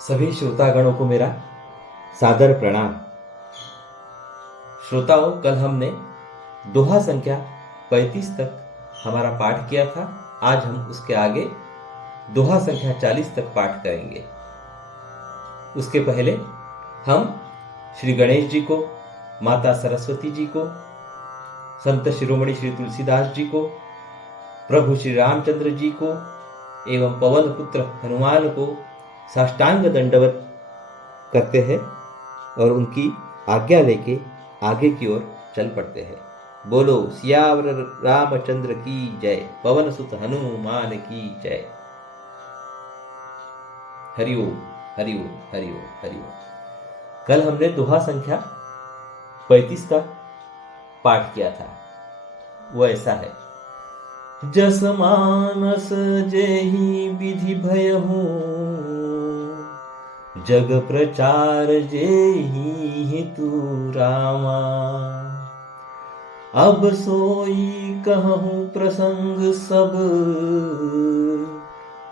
सभी श्रोतागणों को मेरा सादर प्रणाम। श्रोताओं, कल हमने दोहा संख्या 35 तक हमारा पाठ किया था। आज हम उसके आगे दोहा संख्या 40 तक पाठ करेंगे। उसके पहले हम श्री गणेश जी को, माता सरस्वती जी को, संत शिरोमणि श्री तुलसीदास जी को, प्रभु श्री रामचंद्र जी को एवं पवन पुत्र हनुमान को साष्टांग दंडवत करते हैं और उनकी आज्ञा लेके आगे की ओर चल पड़ते हैं। बोलो सियावर रामचंद्र की जय, पवन सुत हनुमान की जय। हरिओम हरिओम हरिओम हरिओम। कल हमने दोहा संख्या 35 का पाठ किया था। वो ऐसा है। जस मानस जेहि विधि भयहु, जग प्रचार जेहि हितु रामा। अब सोई कहूँ प्रसंग सब,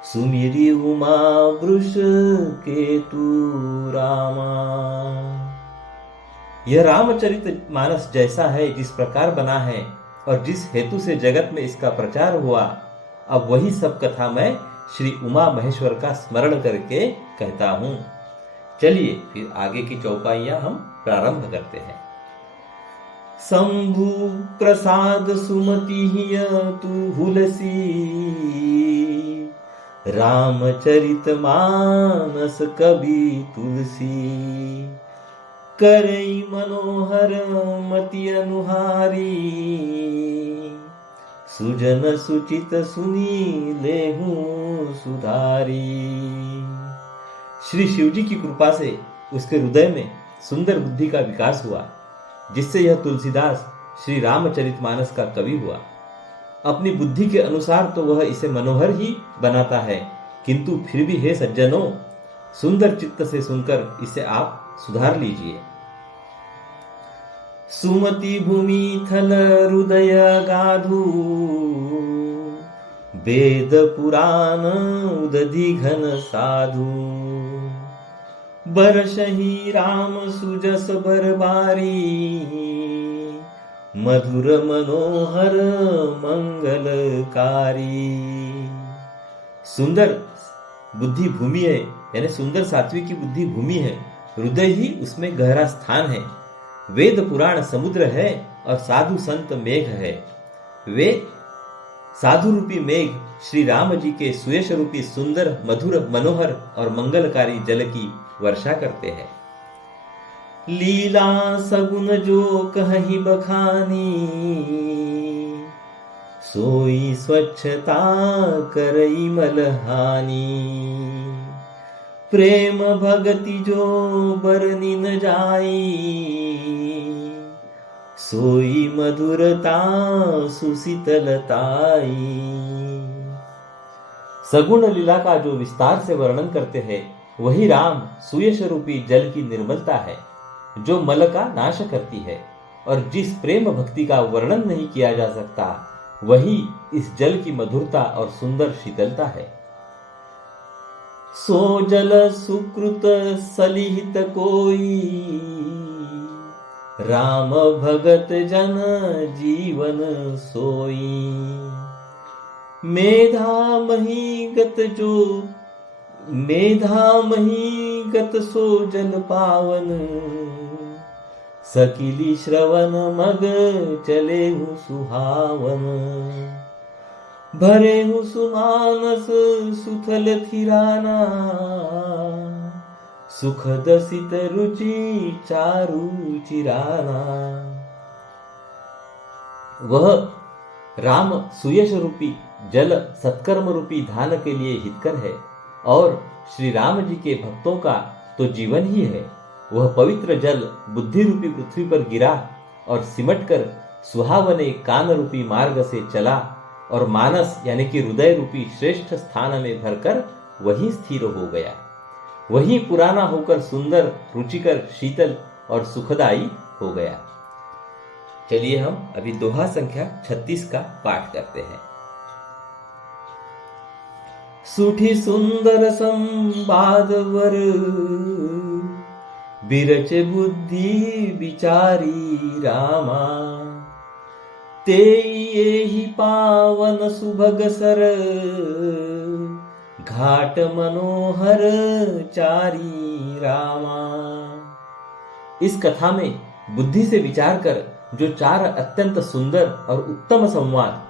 सुमिरि उमा वृष केतु रामा। यह रामचरित मानस जैसा है, जिस प्रकार बना है और जिस हेतु से जगत में इसका प्रचार हुआ, अब वही सब कथा मैं श्री उमा महेश्वर का स्मरण करके कहता हूं। चलिए फिर आगे की चौपाइयां हम प्रारंभ करते हैं। शंभु प्रसाद सुमति तू हुलसी, रामचरित मानस कवि तुलसी। करई मनोहर मति अनुहारी, सुजन सुचित सुनी लेहूं सुधारी। श्री शिव जी की कृपा से उसके हृदय में सुंदर बुद्धि का विकास हुआ, जिससे यह तुलसीदास श्री रामचरितमानस का कवि हुआ। अपनी बुद्धि के अनुसार तो वह इसे मनोहर ही बनाता है, किंतु फिर भी हे सज्जनों, सुंदर चित्त से सुनकर इसे आप सुधार लीजिए। सुमति भूमि थल हृदय गाधु, वेद पुराण उदधि घन साधु। बरसहि राम सुजस बरबारी, मधुर मनोहर मंगलकारी। सुंदर बुद्धि भूमि है, यानी सुंदर सात्विक की बुद्धि भूमि है, हृदय ही उसमें गहरा स्थान है। वेद पुराण समुद्र है और साधु संत मेघ है। वे साधु रूपी मेघ श्री राम जी के सुयश रूपी सुंदर मधुर मनोहर और मंगलकारी जल की वर्षा करते हैं। लीला सगुन जो कहि बखानी, सोई स्वच्छता करई मलहानी। प्रेम भगति जो बरनी न जाई, सोई मधुरता सुशीतलताई। सगुण लीला का जो विस्तार से वर्णन करते हैं, वही राम सुयश रूपी जल की निर्मलता है, जो मल का नाश करती है। और जिस प्रेम भक्ति का वर्णन नहीं किया जा सकता, वही इस जल की मधुरता और सुंदर शीतलता है। सो जल सुकृत सलिहित कोई, राम भगत जन जीवन सोई। मेधा मही गत सो जल पावन, सकिली श्रवण मग चले हूँ सुहावन। भरे हूँ सुमानस सुथल थिराना, सुखद सित रुचि चारु चिराना। वह राम सुयश रूपी जल सत्कर्म रूपी धान के लिए हितकर है, और श्री राम जी के भक्तों का तो जीवन ही है। वह पवित्र जल बुद्धि रूपी पृथ्वी पर गिरा और सिमटकर सुहावने कान रूपी मार्ग से चला, और मानस यानी कि हृदय रूपी श्रेष्ठ स्थान में भरकर वहीं स्थिर हो गया। वहीं पुराना होकर सुंदर, रुचिकर, शीतल और सुखदाई हो गया। चलिए हम अभी दोहा संख्या 36 का पाठ करते हैं। सुठी सुंदर संवाद वर, बिरच बुद्धि विचारी रामा। ते ही पावन सुभग सर, घाट मनोहर चारी रामा। इस कथा में बुद्धि से विचार कर जो चार अत्यंत सुंदर और उत्तम संवाद,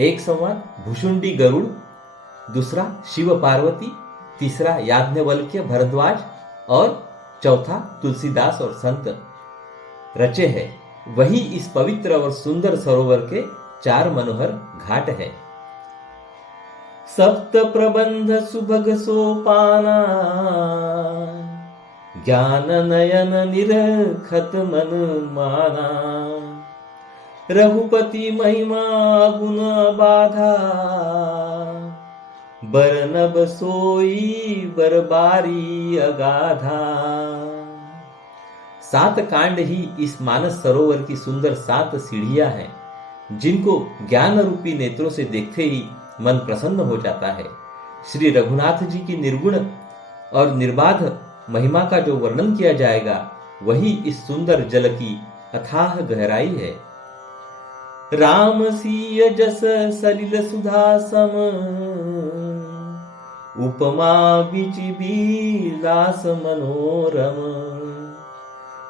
एक संवाद भुषुंडी गरुड़, दूसरा शिव पार्वती, तीसरा याज्ञवल्क्य भरद्वाज और चौथा तुलसीदास और संत रचे हैं, वही इस पवित्र और सुंदर सरोवर के चार मनोहर घाट है। सप्त प्रबंध सुभग सोपाना, ज्ञान नयन निरखत मन माना। रघुपति महिमा गुण बाधा, बरनब सोई बरबारी अगाधा। सात कांड ही इस मानस सरोवर की सुंदर सात सीढ़ियां हैं, जिनको ज्ञान रूपी नेत्रों से देखते ही मन प्रसन्न हो जाता है। श्री रघुनाथ जी की निर्गुण और निर्बाध महिमा का जो वर्णन किया जाएगा, वही इस सुंदर जल की अथाह गहराई है। राम सीय जस सलिल सुधा सम, उपमा बिच बिलास मनोरम।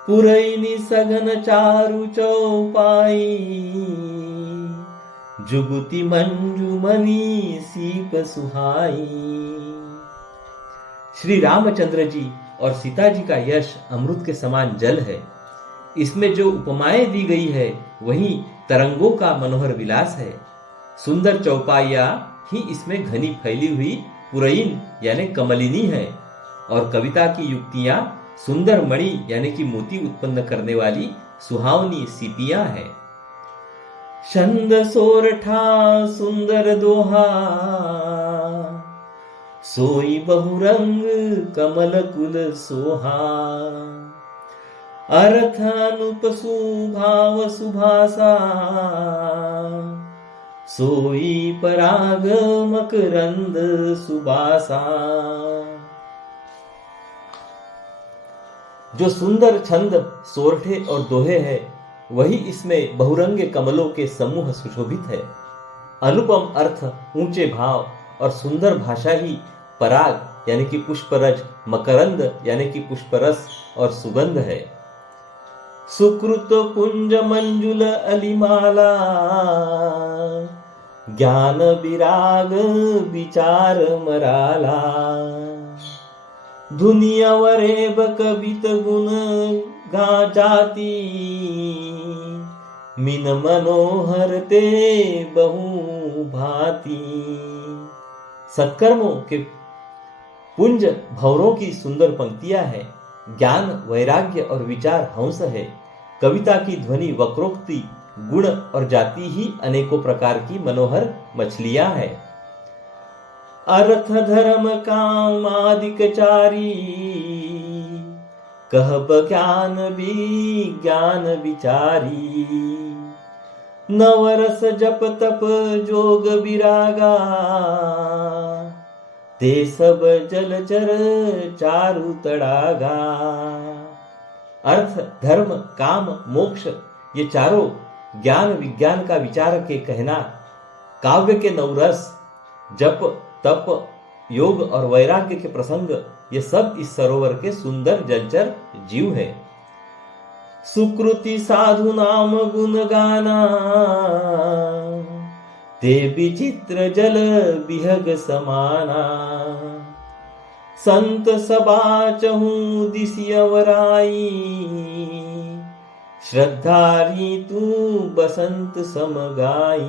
पुरैनी सघन चारु चौपाई, जुगुति मंजुमनी सीप सुहाई। श्री रामचंद्र जी और सीता जी का यश अमृत के समान जल है। इसमें जो उपमाएं दी गई है, वही तरंगों का मनोहर विलास है। सुंदर चौपाइयां ही इसमें घनी फैली हुई पुरैन यानी कमलिनी है, और कविता की युक्तियां सुंदर मणि यानी कि मोती उत्पन्न करने वाली सुहावनी सीपियां हैं। छंद सोरठा सुंदर दोहा, सोई बहुरंग कमल कुल सोहा। अर्थ अनुप सुभाव सुभासा, सोई पराग मकरंद सुबासा। जो सुंदर छंद सोरठे और दोहे है, वही इसमें बहुरंगे कमलों के समूह सुशोभित है। अनुपम अर्थ, ऊंचे भाव और सुंदर भाषा ही पराग यानी कि पुष्परज, मकरंद यानी कि पुष्परस और सुगंध है। सुकृत पुंज मंजुल अलिमाला, ज्ञान विराग विचार मराला। दुनिया वरेब कवित गुण गा जाती, मिन मनोहर ते बहु भांति। सत्कर्मों के पुंज भंवरों की सुंदर पंक्तियां हैं। ज्ञान, वैराग्य और विचार हंस है। कविता की ध्वनि, वक्रोक्ति, गुण और जाति ही अनेकों प्रकार की मनोहर मछलियां हैं। अर्थ धर्म काम आदिक चारी, कहब ज्ञान विज्ञान विचारी। नवरस जप तप जोग विरागा, ते सब जलचर चारु तड़ागा। अर्थ, धर्म, काम, मोक्ष ये चारों ज्ञान विज्ञान का विचार के कहना, काव्य के नवरस, जप, तप, योग और वैराग्य के प्रसंग, ये सब इस सरोवर के सुंदर जलचर जीव है। सुकृति साधु नाम गुण गाना, ते विचित्र जल विहग समाना। संत सबा चहु दिसि अवराई, श्रद्धारी तू बसंत समगाई।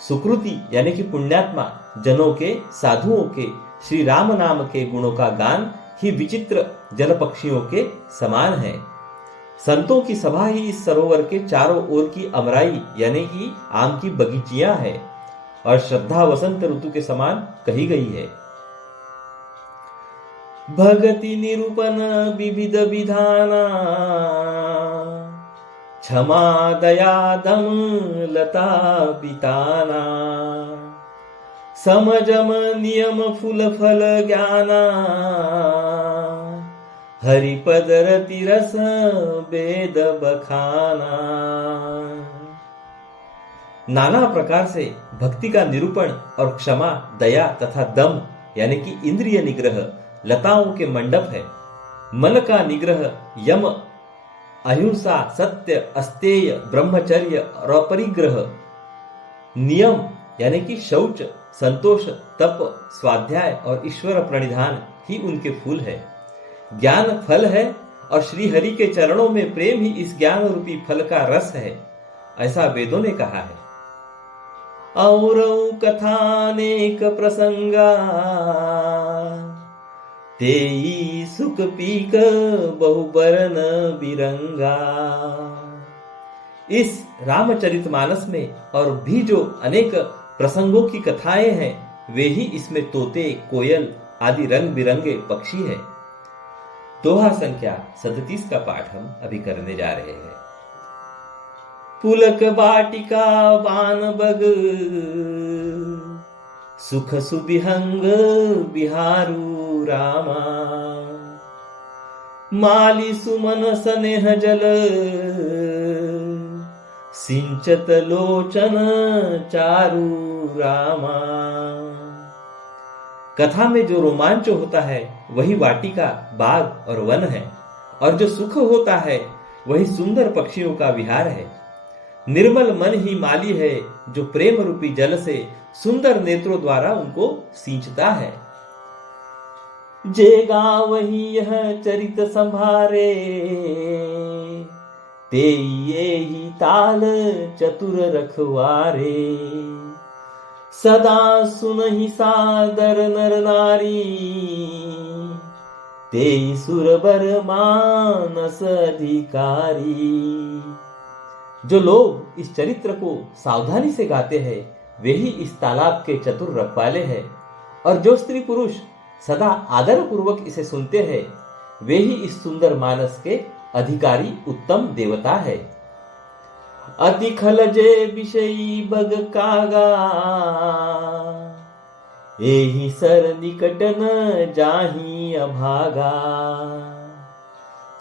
सुकृति यानी कि पुण्यात्मा जनों के, साधुओं के श्री राम नाम के गुणों का गान ही विचित्र जल पक्षियों के समान है। संतों की सभा ही इस सरोवर के चारों ओर की अमराई यानी कि आम की बगीचियां है, और श्रद्धा वसंत ऋतु के समान कही गई है। भगति निरूपण विविध विधाना, क्षमा दया दम लता पिताना। समजम नियम फूल फल ज्ञाना, हरिपद रति रस वेद बखाना। नाना प्रकार से भक्ति का निरूपण और क्षमा, दया तथा दम यानी कि इंद्रिय निग्रह लताओं के मंडप है। मन का निग्रह यम, अहिंसा, सत्य, अस्तेय, ब्रह्मचर्य और अपरिग्रह, नियम यानी कि शौच, संतोष, तप, स्वाध्याय और ईश्वर प्रणिधान ही उनके फूल है। ज्ञान फल है और श्री हरि के चरणों में प्रेम ही इस ज्ञान रूपी फल का रस है, ऐसा वेदों ने कहा है। और कथानेक प्रसंगा, तेई सुख पीक बहुबरन बिरंगा। इस रामचरितमानस में और भी जो अनेक प्रसंगों की कथाएं हैं, वे ही इसमें तोते, कोयल आदि रंग बिरंगे पक्षी है। दोहा संख्या 37 का पाठ हम अभी करने जा रहे हैं। पुलक बाटिका बान बग, सुख सुबिहंग बिहारू रामा। माली सुमन स्नेह जल, सिंचत लोचन चारू रामा। कथा में जो रोमांच होता है वही वाटिका, बाग और वन है, और जो सुख होता है वही सुंदर पक्षियों का विहार है। निर्मल मन ही माली है, जो प्रेम रूपी जल से सुंदर नेत्रों द्वारा उनको सींचता है। जे गावहि यह चरित संभारे, ते ही ताल चतुर रखवारे। सदा सुनहि सादर नर नारी, ते सुरबर मानस अधिकारी। जो लोग इस चरित्र को सावधानी से गाते हैं, वे ही इस तालाब के चतुर रखवाले हैं, और जो स्त्री पुरुष सदा आदर पूर्वक इसे सुनते हैं, वे ही इस सुंदर मानस के अधिकारी उत्तम देवता है। अति खलजे विषयी बग कागा, एहि सर निकट न जाहि अभागा।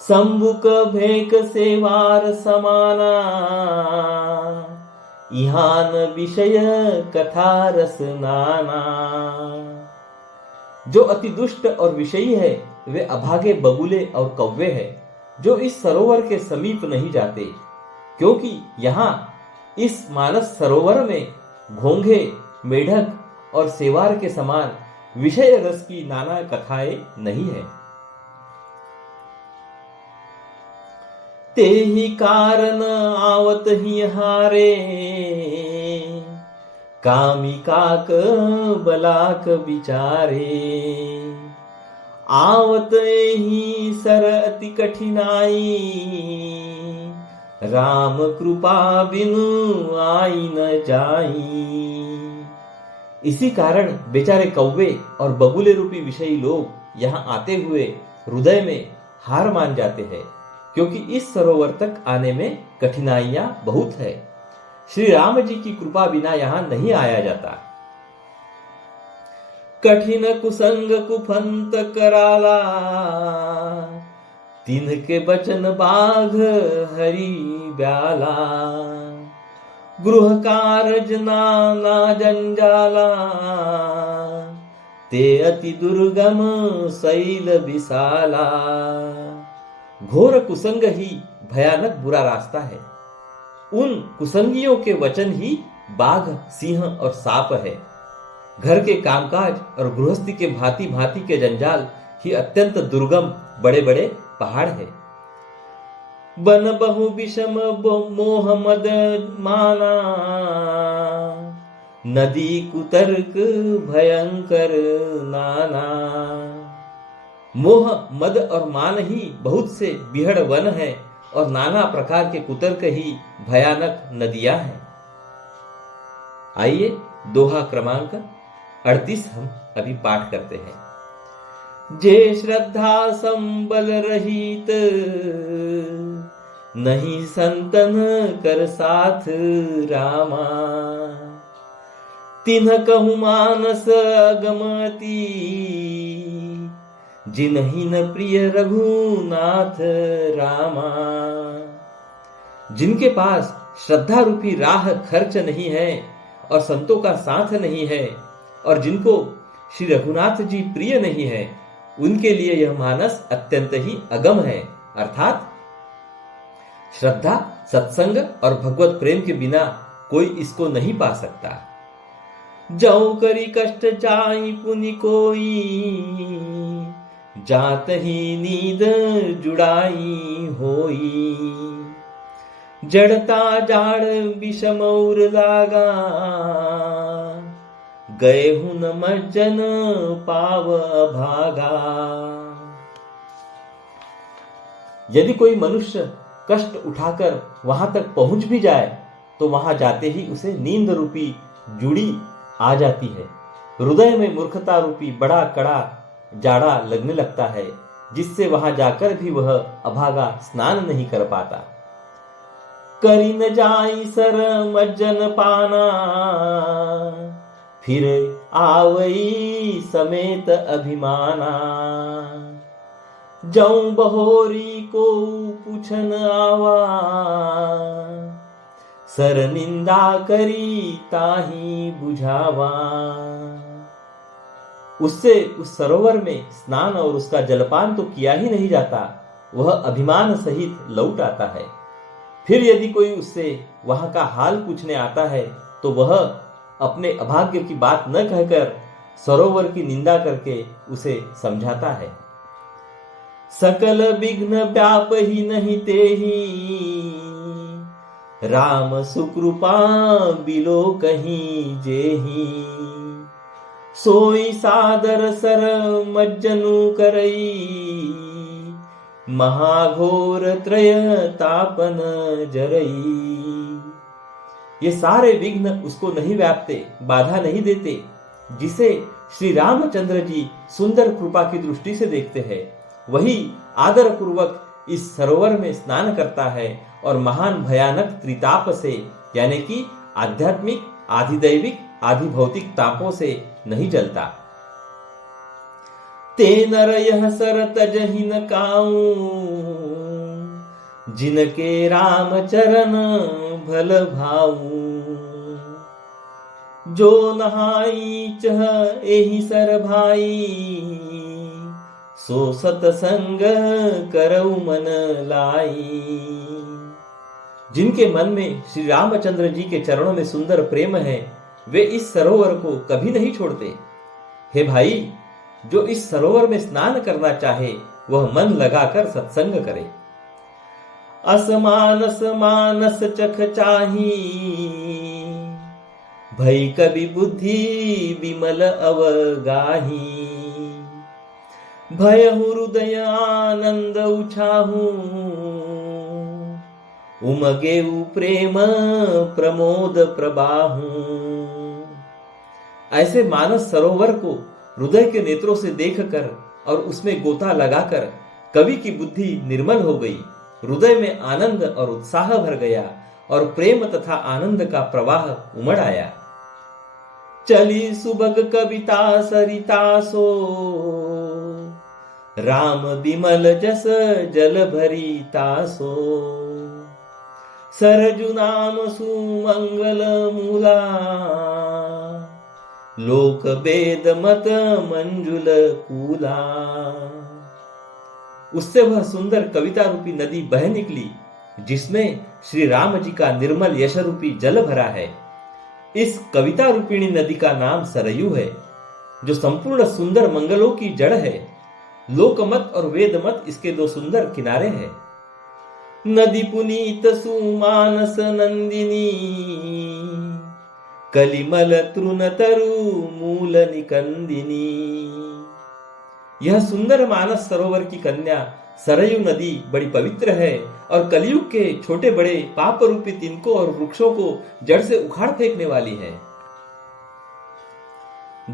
संबुक भेक सेवार समाना, इहान विषय कथा रस नाना। जो अति दुष्ट और विषयी है, वे अभागे बगुले और कौवे हैं, जो इस सरोवर के समीप नहीं जाते, क्योंकि यहाँ इस मानस सरोवर में घोंघे, मेढक और सेवार के समान विषय रस की नाना कथाएं नहीं है। ते ही कारण आवत ही हारे, कामी काक बलाक विचारे। आवत ही सर अति कठिनाई, राम कृपा बिनु आई न जाई। इसी कारण बेचारे कौवे और बगुले रूपी विषयी लोग यहाँ आते हुए हृदय में हार मान जाते हैं, क्योंकि इस सरोवर तक आने में कठिनाइयां बहुत है। श्री राम जी की कृपा बिना यहाँ नहीं आया जाता। कठिन कुसंग कुफंत कराला, तिन्ह बचन बाघ हरि ब्याला। गृह कारज नाना जंजाला, ते अति दुर्गम शैल विशाला। घोर कुसंग ही भयानक बुरा रास्ता है। उन कुसंगियों के वचन ही बाघ, सिंह और सांप है। घर के कामकाज और गृहस्थी के भांति भांति के जंजाल ही अत्यंत दुर्गम बड़े बड़े पहाड़ है। बन बहु विषम मोह मद माना, नदी कुतर्क भयंकर नाना। मोह, मद और मान ही बहुत से बिहड़ वन है, और नाना प्रकार के कुतर्क ही भयानक नदियां हैं। आइए दोहा क्रमांक 38 हम अभी पाठ करते हैं। जे श्रद्धा संबल रहित, नहीं संतन कर साथ रामा। तिन्ह कहु मानस अगमती, जिन्हि न प्रिय रघुनाथ रामा। जिनके पास श्रद्धा रूपी राह खर्च नहीं है और संतों का साथ नहीं है और जिनको श्री रघुनाथ जी प्रिय नहीं है, उनके लिए यह मानस अत्यंत ही अगम है। अर्थात श्रद्धा, सत्संग और भगवत प्रेम के बिना कोई इसको नहीं पा सकता। जौ करी कष्ट जाई पुनि कोई, जात ही नींद जुड़ाई होई। जड़ता जाड़ विषम और लागा, गए हूं न मज्जन पाव भागा। यदि कोई मनुष्य कष्ट उठाकर वहां तक पहुंच भी जाए तो वहां जाते ही उसे नींद रूपी जुड़ी आ जाती है। हृदय में मूर्खता रूपी बड़ा कड़ा जाड़ा लगने लगता है, जिससे वहां जाकर भी वह अभागा स्नान नहीं कर पाता। करी न जाई सर मज्जन पाना, फिर आवई समेत अभिमाना। जौ बहोरी को पूछन आवा, सर निंदा करी ताही बुझावा। उससे उस सरोवर में स्नान और उसका जलपान तो किया ही नहीं जाता, वह अभिमान सहित लौट आता है। फिर यदि कोई उससे वहां का हाल पूछने आता है तो वह अपने अभाग्य की बात न कहकर सरोवर की निंदा करके उसे समझाता है। सकल विघ्न व्याप ही नहीं तेहि, राम सुकृपा बिलो कहीं जेही। सोई सादर सर मज्जनु करई, महाघोर त्रय तापन जरई। ये सारे विघ्न उसको नहीं व्यापते, बाधा नहीं देते। जिसे श्री रामचंद्र जी सुंदर कृपा की दृष्टि से देखते हैं, वही आदर पूर्वक इस सरोवर में स्नान करता है और महान भयानक त्रिताप से, यानी कि आध्यात्मिक, आधिदैविक, आधि भौतिक तापों से नहीं जलता। ते नर यह सर तजहि न काऊं, जिनके राम चरण भल भाऊं। जो नहाई चह एहि सर भाई, सो सतसंग करऊ मन लाई। जिनके मन में श्री रामचंद्र जी के चरणों में सुंदर प्रेम है, वे इस सरोवर को कभी नहीं छोड़ते। हे भाई, जो इस सरोवर में स्नान करना चाहे वह मन लगाकर सत्संग करे। असमानस मानस चख चाही, भई कवि बुद्धि विमल अवगाही। भयहु हृदय आनंद उछाहू, उमगेऊ प्रेम प्रमोद प्रबाहू। ऐसे मानस सरोवर को हृदय के नेत्रों से देखकर और उसमें गोता लगाकर कवि की बुद्धि निर्मल हो गई, हृदय में आनंद और उत्साह भर गया और प्रेम तथा आनंद का प्रवाह उमड़ आया। चली सुबग कविता सरिता सो, राम बिमल जस जल भरी तासो। सरजु नाम सुमंगल मूला, लोक वेद मत मंजुल कूला। उससे वह सुंदर कविता रूपी नदी बह निकली, जिसमें श्री राम जी का निर्मल यश रूपी जल भरा है। इस कविता रूपिणी नदी का नाम सरयू है, जो संपूर्ण सुंदर मंगलों की जड़ है। लोकमत और वेदमत इसके दो सुंदर किनारे हैं। नदी पुनीत सुमानस नंदिनी, कलिमल तृण तरु मूल निकंदिनी। यह सुंदर मानस सरोवर की कन्या सरयू नदी बड़ी पवित्र है और कलयुग के छोटे बड़े पाप रूपी तिनकों और वृक्षों को जड़ से उखाड़ फेंकने वाली है।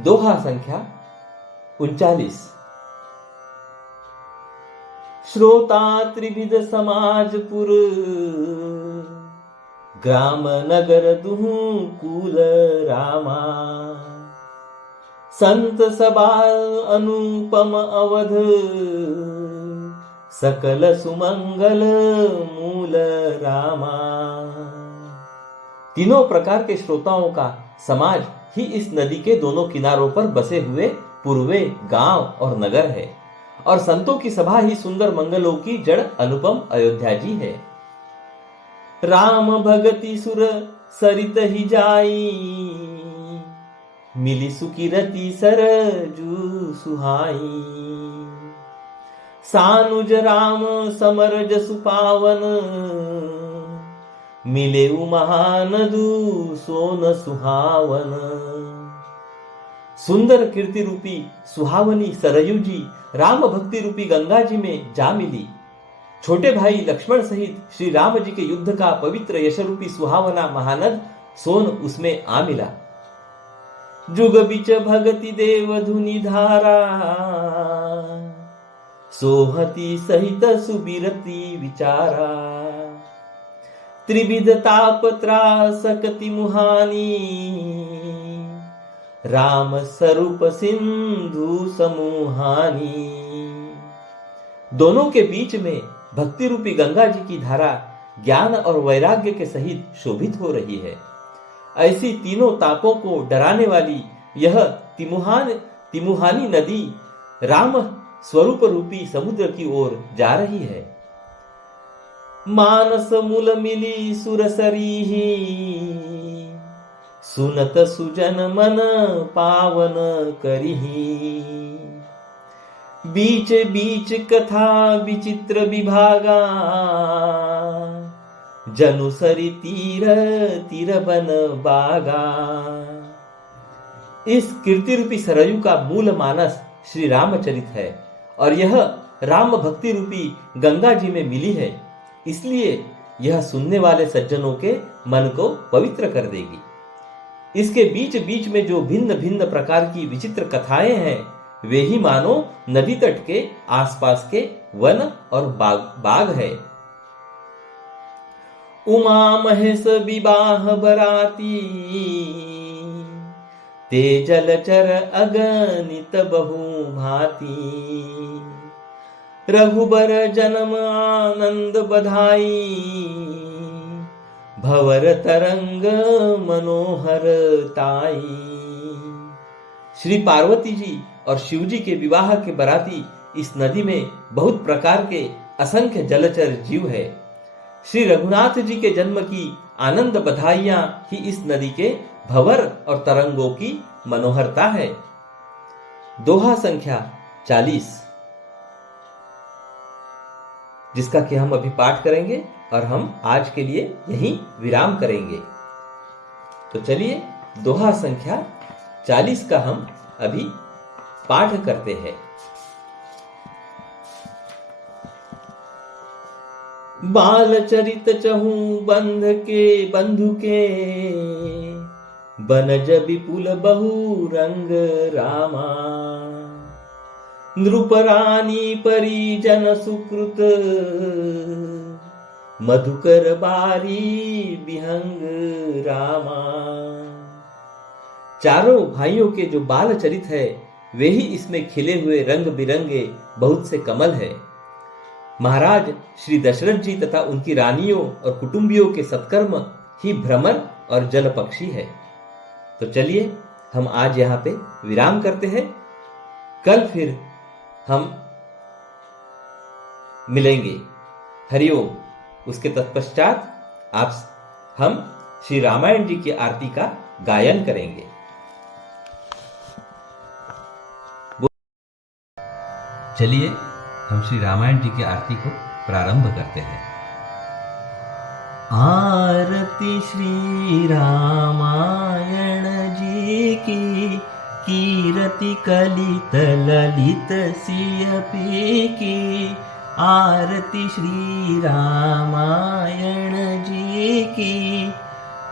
दोहा संख्या 39। श्रोता त्रिविध समाजपुर, ग्राम नगर दुहु कुल रामा। संत सभा अनुपम अवध, सकल सुमंगल मूल रामा। तीनों प्रकार के श्रोताओं का समाज ही इस नदी के दोनों किनारों पर बसे हुए पूर्वे गांव और नगर है, और संतों की सभा ही सुंदर मंगलों की जड़ अनुपम अयोध्या जी है। राम भगति सुर सरित ही जाई, मिली सुकिरति सरजू सुहाई। सानुज राम समरज सुपावन, मिले महानदु सोन सुहावन। सुंदर कीर्ति रूपी सुहावनी सरयू जी राम भक्ति रूपी गंगा जी में जा मिली। छोटे भाई लक्ष्मण सहित श्री राम जी के युद्ध का पवित्र यश रूपी सुहावना महानद सोन उसमें आ मिला। जुग बिच भगति देव धुनि धारा, सोहती सहित सुबिरति विचारा। त्रिविध ताप त्रासकति मुहानी, राम स्वरूप सिंधु समूहानी। दोनों के बीच में भक्ति रूपी गंगा जी की धारा ज्ञान और वैराग्य के सहित शोभित हो रही है। ऐसी तीनों तापों को डराने वाली यह तिमुहानी नदी राम स्वरूप रूपी समुद्र की ओर जा रही है। मानस मूल मिली सुरसरी, सुनत सुजन मन पावन करिही। बीच बीच कथा विचित्र विभागा, जनु सरी तीर तीर बन बागा। इस कीर्ति रूपी सरयू का मूल मानस श्री रामचरित है, और यह राम भक्ति रूपी गंगा जी में मिली है, इसलिए यह सुनने वाले सज्जनों के मन को पवित्र कर देगी। इसके बीच बीच में जो भिन्न भिन्न प्रकार की विचित्र कथाएं हैं, वे ही मानो नदी तट के आसपास के वन और बाग है। उमा महेश विवाह बराती, ते जलचर अगणित बहु भांति। रघुबर जन्म आनंद बधाई, भवर तरंग मनोहर ताई। श्री पार्वती जी और शिव जी के विवाह के बराती इस नदी में बहुत प्रकार के असंख्य जलचर जीव है। श्री रघुनाथ जी के जन्म की आनंद बधाइयां ही इस नदी के भंवर और तरंगों की मनोहरता है। दोहा संख्या 40, जिसका कि हम अभी पाठ करेंगे और हम आज के लिए यहीं विराम करेंगे। तो चलिए दोहा संख्या 40 का हम अभी पाठ करते हैं। बाल चरित चहु बंधु के, बनज विपुल बहु रंग रामा। नृपरानी परिजन सुकृत, मधुकर बारी विहंग रामा। चारों भाइयों के जो बाल चरित है, वे ही इसमें खिले हुए रंग बिरंगे बहुत से कमल है। महाराज श्री दशरथ जी तथा उनकी रानियों और कुटुंबियों के सत्कर्म ही भ्रमर और जल पक्षी है। तो चलिए हम आज यहाँ पे विराम करते हैं। कल फिर हम मिलेंगे। हरिओम। उसके तत्पश्चात हम श्री रामायण जी की आरती का गायन करेंगे। चलिए हम श्री रामायण जी की आरती को प्रारंभ करते हैं। आरती श्री रामायण जी की, कीरति कलित ललित सियपी की। आरती श्री रामायण जी की,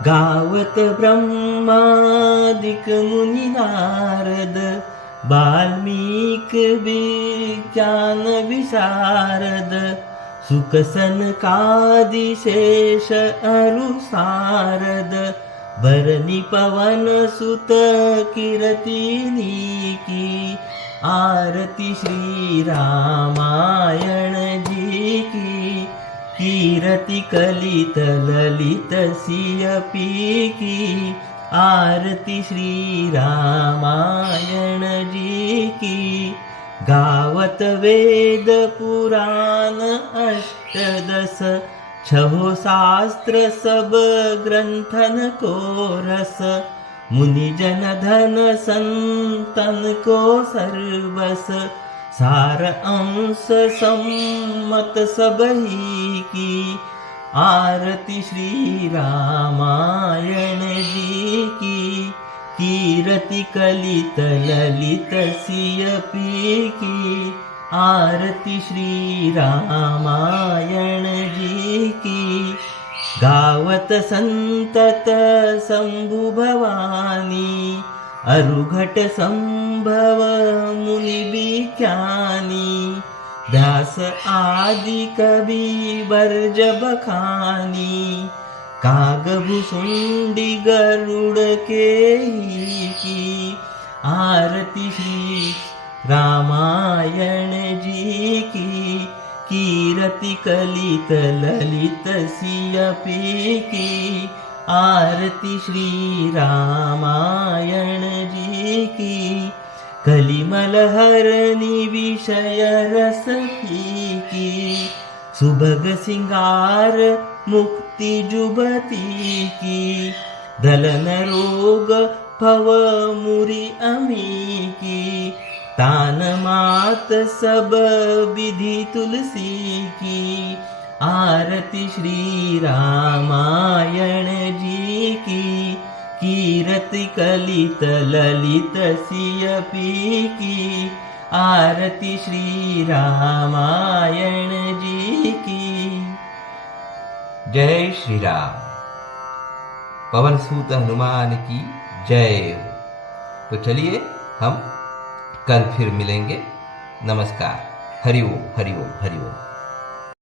गावत ब्रह्मादिक मुनि नारद, वाल्मीकि विज्ञान विशारद। सुख सनकादिशेष अरु सारद भरनी पवन सुत कीरतिनी की आरती श्री रामायण जी की कीरति कलित ललित सियपी की आरती श्री रामायण जी की गावत वेद पुराण अष्टदश छहो शास्त्र सब ग्रंथन को रस मुनि जन धन संतन को सर्वस सार अंश सम्मत सबही की आरती श्री रामायण जी की कीरति कलित ललित सियपी की आरती श्री रामायण जी की गावत संतत शंभु भवानी अरुघट संभव मुनि विख्यानी व्यास आदि कवि बर्ज बखानी कागभुसुंडी गरुड़ के की आरती श्री रामायण जी की कीरति कलित ललित सियपी की आरती श्री रामायण जी की कलिमल हरनी विषय रस की सुभग सिंगार मुक्ति जुबती की दलन रोग भव मुरि अमी की तान मात सब विधि तुलसी की आरती श्री रामायण जी की कीरति कलित ललित सियपी की आरती श्री रामायण जी की। जय श्री राम। पवन सूत हनुमान की जय हो। तो चलिए हम कल फिर मिलेंगे। नमस्कार। हरि ओम हरि ओम हरि ओम।